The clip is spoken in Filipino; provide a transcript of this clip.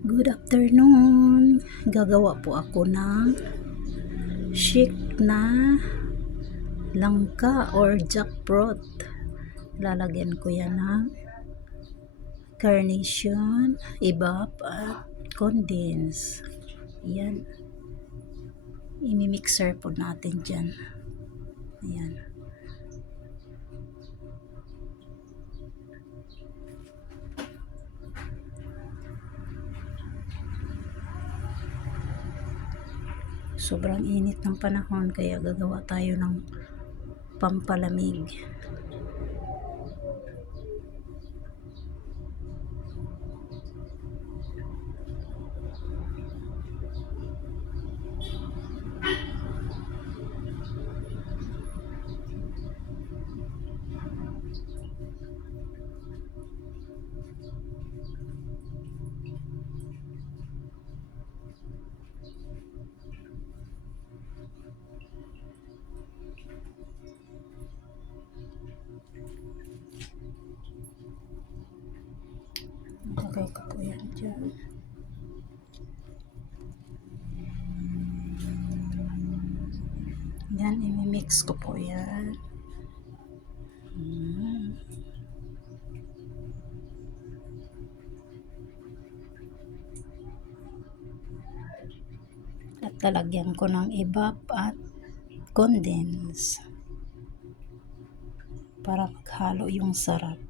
Good afternoon. Gagawa po ako ng chic na langka or jackfruit. Lalagyan ko yan ng carnation, ibap, at condense. Yan. Imimixer po natin dyan. Ayan. Sobrang init ng panahon kaya gagawa tayo ng pampalamig. Lagay ko po yan dyan. Yan, imimix ko po yan. Mm. At lalagyan ko ng ibap at condense para maghalo yung sarap.